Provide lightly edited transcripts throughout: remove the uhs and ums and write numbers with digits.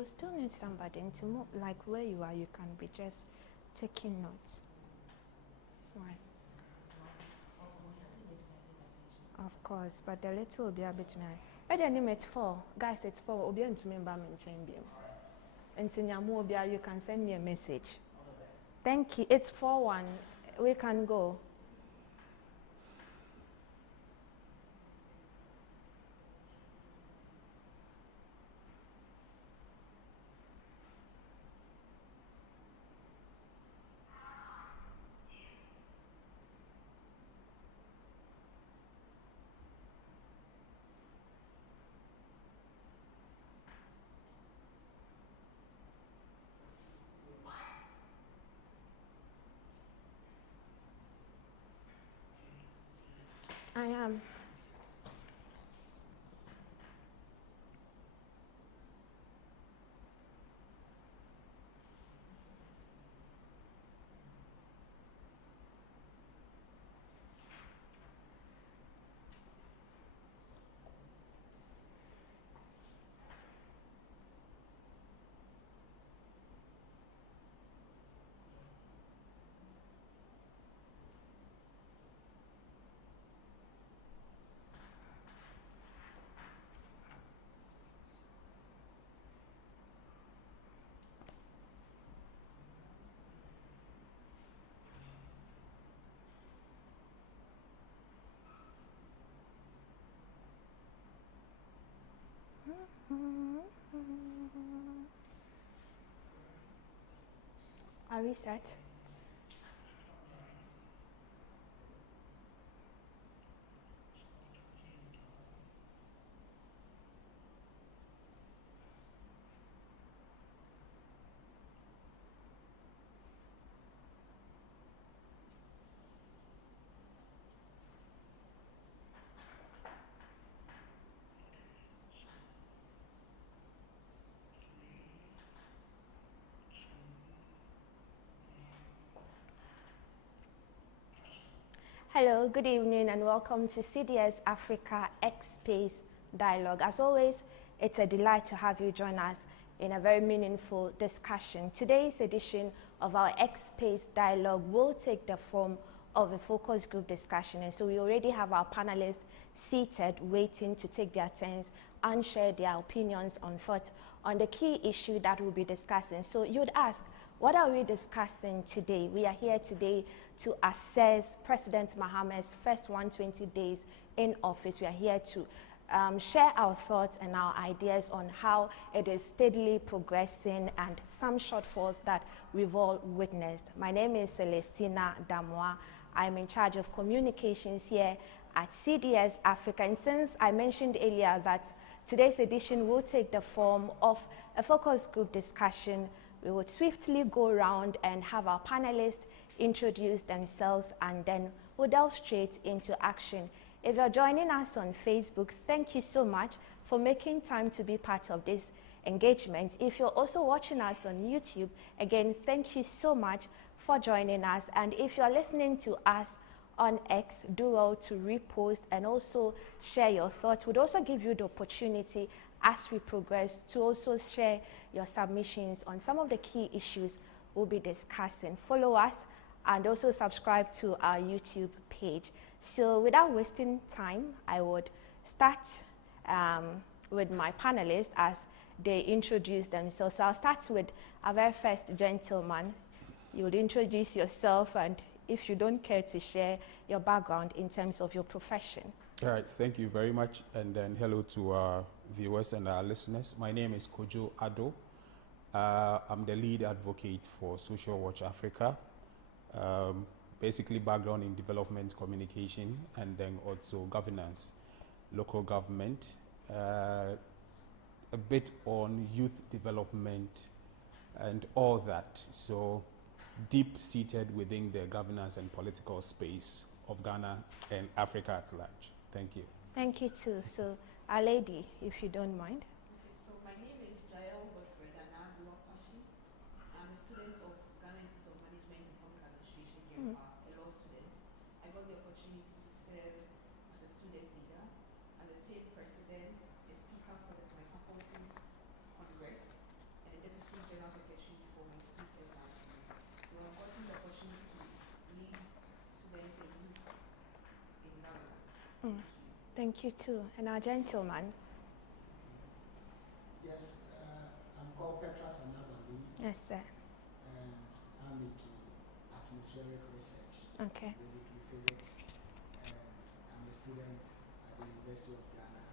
will still need somebody to move, like where you are, you can be just taking notes. Right. Of course, but the little will be a bit more. But then it's 4. Guys, it's 4. Obi and to me and you can send me a message. Thank you. It's 4-1. We can go. I am. Are we set? Hello, good evening and welcome to CDS Africa X Space Dialogue. As always, it's a delight to have you join us in a very meaningful discussion. Today's edition of our X Space Dialogue will take the form of a focus group discussion, and so we already have our panelists seated waiting to take their turns and share their opinions on thought on the key issue that we'll be discussing. So you'd ask, what are we discussing today? We are here today to assess President Mahama's first 120 days in office. We are here to share our thoughts and our ideas on how it is steadily progressing and some shortfalls that we've all witnessed. My name is Celestina Damois. I'm in charge of communications here at CDS Africa. And since I mentioned earlier that today's edition will take the form of a focus group discussion, we would swiftly go around and have our panelists introduce themselves, and then we'll delve straight into action. If you're joining us on Facebook, thank you so much for making time to be part of this engagement. If you're also watching us on YouTube, again, thank you so much for joining us. And if you're listening to us on X, do well to repost and also share your thoughts. We'd also give you the opportunity as we progress to also share your submissions on some of the key issues we'll be discussing. Follow us and also subscribe to our YouTube page. So without wasting time, I would start with my panelists as they introduce themselves. So I'll start with our very first gentleman. You would introduce yourself, and if you don't care to share your background in terms of your profession. All right, thank you very much, and then hello to our viewers and our listeners. My name is Kojo Ado. I'm the lead advocate for Social Watch Africa. Basically background in development communication and then also governance, local government, a bit on youth development and all that. So deep-seated within the governance and political space of Ghana and Africa at large. Thank you. Thank you too. So, our lady, if you don't mind. Okay, so my name is Jael Godfred Anaduapashi. I'm a student of Ghana Institute of Management and Public Administration here, a law student. I got the opportunity to serve as a student leader and the TAPE president, a speaker for my faculties on the rest. institute SRC. So I've gotten the opportunity to lead students and youth in governance. Mm. Thank you too. And our gentleman. Yes, I'm called Petra Sanabali, Yes, sir. and I'm into atmospheric research, Okay. basically physics, and I'm a student at the University of Ghana,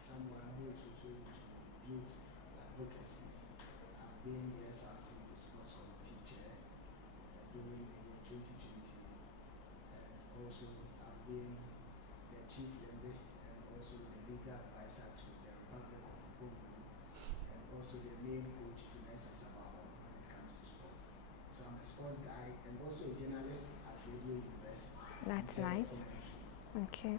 someone who is also into youth advocacy. I'm being the SRC response committee chair during the year 2020, and also I'm being the chief linguist and also the legal advisor to the Republic of Congo, and also the main coach to Nessa Sabao when it comes to sports. So I'm a sports guy and also a journalist at Radio University. That's nice. Okay.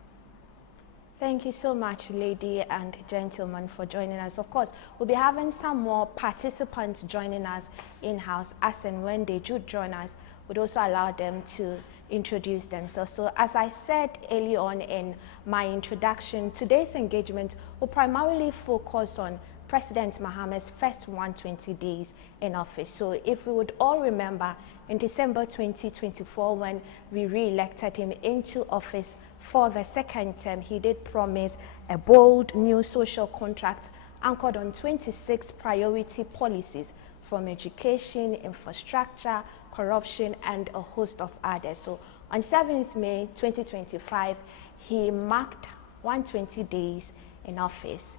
Thank you so much, lady and gentlemen, for joining us. Of course, we'll be having some more participants joining us in-house, as and when they do join us, we'd also allow them to introduce themselves. So as I said early on in my introduction, today's engagement will primarily focus on President Mahama's first 120 days in office. So if we would all remember, in December 2024, when we re-elected him into office for the second term, he did promise a bold new social contract anchored on 26 priority policies, from education, infrastructure, corruption, and a host of others. So on 7th May 2025, he marked 120 days in office.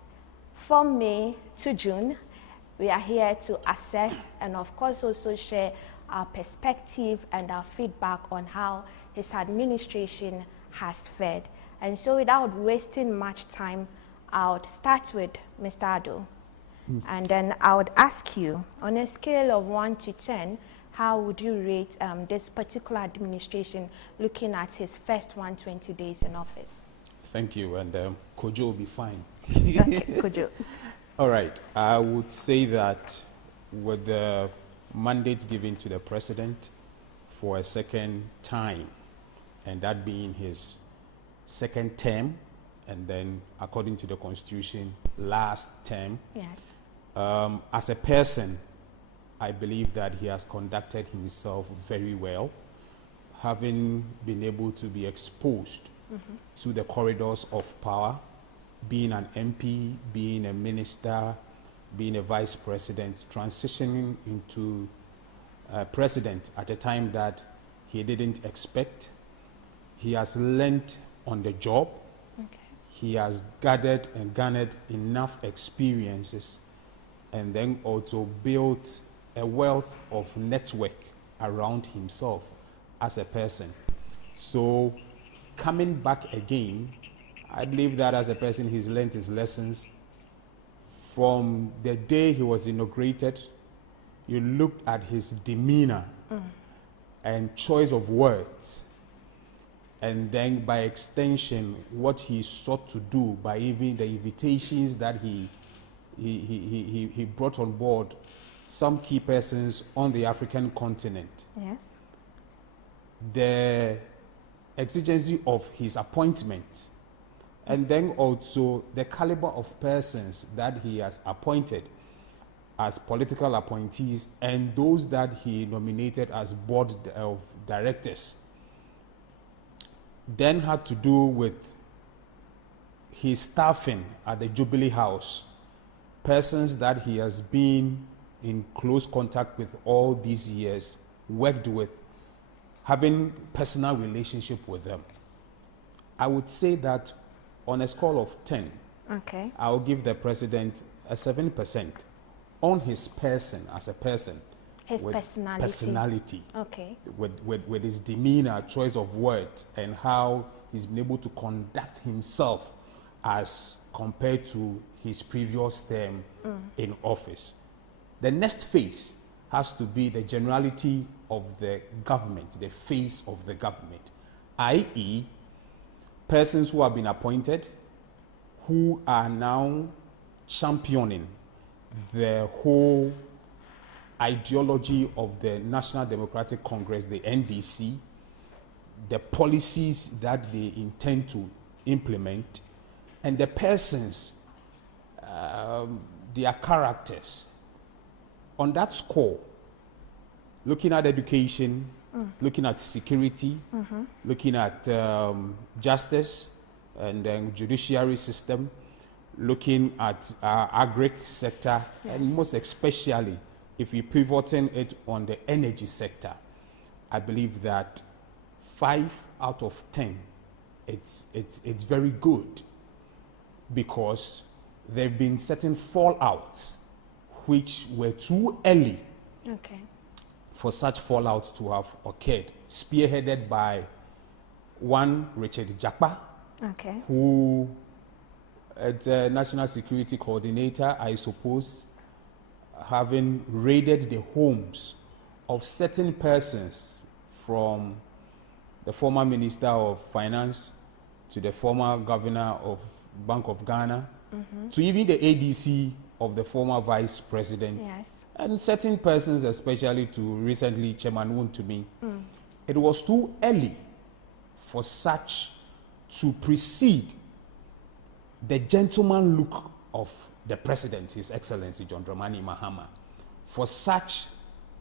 From May to June, we are here to assess and of course also share our perspective and our feedback on how his administration has fared. And so without wasting much time, I would start with Mr. Ado. And then I would ask you, on a scale of 1 to 10, how would you rate this particular administration looking at his first 120 days in office? Thank you, and Kojo will be fine. Okay, Kojo. All right, I would say that with the mandate given to the president for a second time, and that being his second term, and then according to the constitution, last term, Yes. As a person, I believe that he has conducted himself very well, having been able to be exposed to the corridors of power, being an MP, being a minister, being a vice president, transitioning into president at a time that he didn't expect. He has learned on the job. Okay. He has gathered and garnered enough experiences, and then also built a wealth of network around himself as a person. So coming back again, I believe that as a person, he's learned his lessons. From the day he was inaugurated, you looked at his demeanor and choice of words, and then by extension, what he sought to do by even the invitations that he brought on board some key persons on the African continent. Yes. The exigency of his appointments, and then also the caliber of persons that he has appointed as political appointees and those that he nominated as board of directors, then had to do with his staffing at the Jubilee House, persons that he has been in close contact with all these years, worked with, having personal relationship with them. I would say that on a scale of 10, Okay. I will give the president a 7% on his person as a person. His with personality. Okay. With his demeanor, choice of words, and how he's been able to conduct himself as compared to his previous term in office. The next phase has to be the generality of the government, the face of the government, i.e., persons who have been appointed who are now championing the whole ideology of the National Democratic Congress, the NDC, the policies that they intend to implement, and the persons, their characters. On that score, looking at education, looking at security, looking at justice and then judiciary system, looking at our agri sector, and most especially if we're pivoting it on the energy sector, I believe that 5 out of 10, it's very good, because there have been certain fallouts which were too early for such fallouts to have occurred, spearheaded by one Richard Jakpa, who, as a national security coordinator, I suppose, having raided the homes of certain persons, from the former Minister of Finance to the former Governor of Bank of Ghana, to even the ADC of the former Vice President, and certain persons, especially to recently Chairman Wontumi. It was too early for such to precede the gentleman look of the President, His Excellency John Dramani Mahama, for such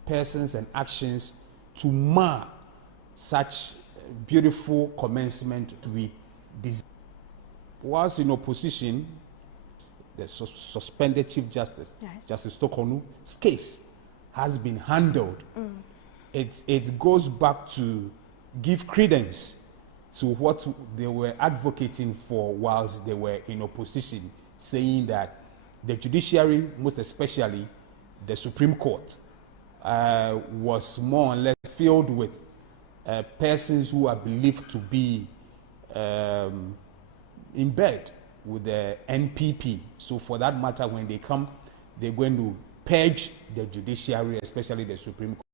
persons and actions to mar such beautiful commencement with this. Whilst in opposition, the suspended Chief Justice, Justice Tokonu's case has been handled. It goes back to give credence to what they were advocating for whilst they were in opposition, saying that the judiciary, most especially the Supreme Court, was more or less filled with persons who are believed to be in bed with the NPP. So for that matter, when they come, they're going to purge the judiciary, especially the Supreme Court.